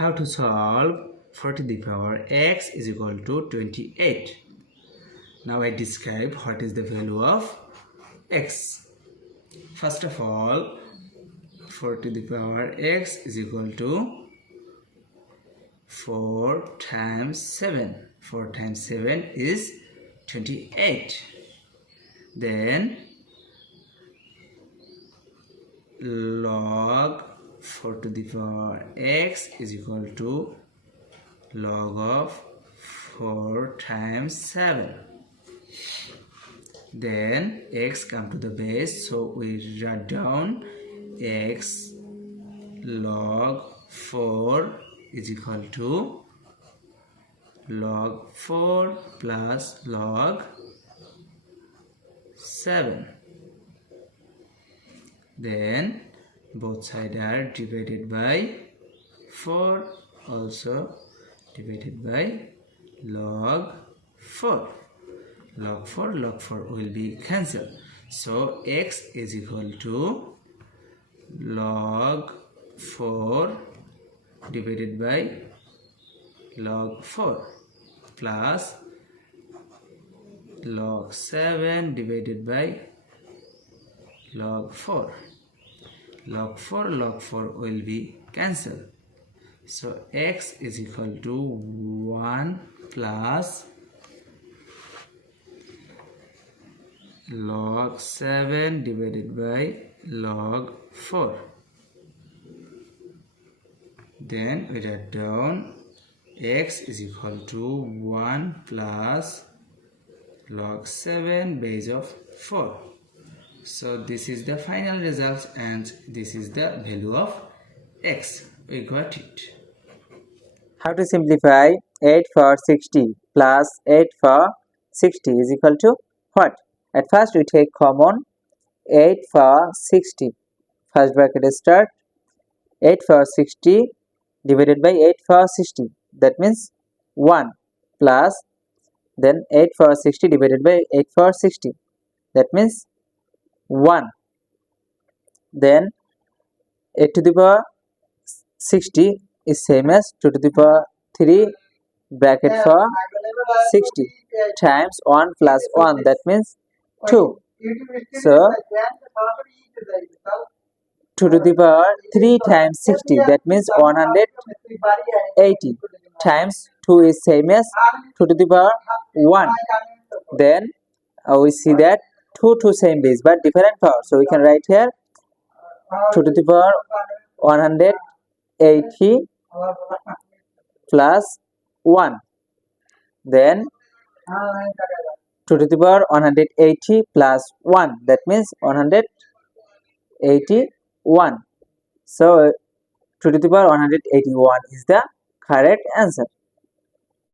how to solve 4 to the power x is equal to 28. Now I describe what is the value of x. First of all, 4 to the power x is equal to 4 times 7. 4 times 7 is 28. Then log 4 to the power x is equal to log of 4 times 7. Then x come to the base, so we write down x log 4 is equal to log 4 plus log 7. Then both sides are divided by 4, also divided by log 4. Log 4 will be cancelled. So x is equal to log 4 divided by log 4 plus log 7 divided by log 4. Log 4 will be cancelled. So x is equal to 1 plus log 7 divided by log 4. Then we write down x is equal to 1 plus log 7 base of 4. So this is the final result and this is the value of x. We got it. How to simplify 8 for 60 plus 8 for 60 is equal to what? At first we take common 8 for 60. First bracket start 8 for 60 divided by 8 for 60. That means 1 plus then 8 for 60 divided by 8 for 60. That means 1. Then 8 to the power 60 is same as 2 to the power 3 bracket for 60 times 1 plus 1, that means 2. So 2 to the power 3 times 60, that means 180 times 2 is same as 2 to the power 1. Then we see that 2 same base but different power, so we can write here 2 to the power 180 plus 1. Then 2 to the power 180 plus 1, that means 181. So 2 to the power 181 is the correct answer.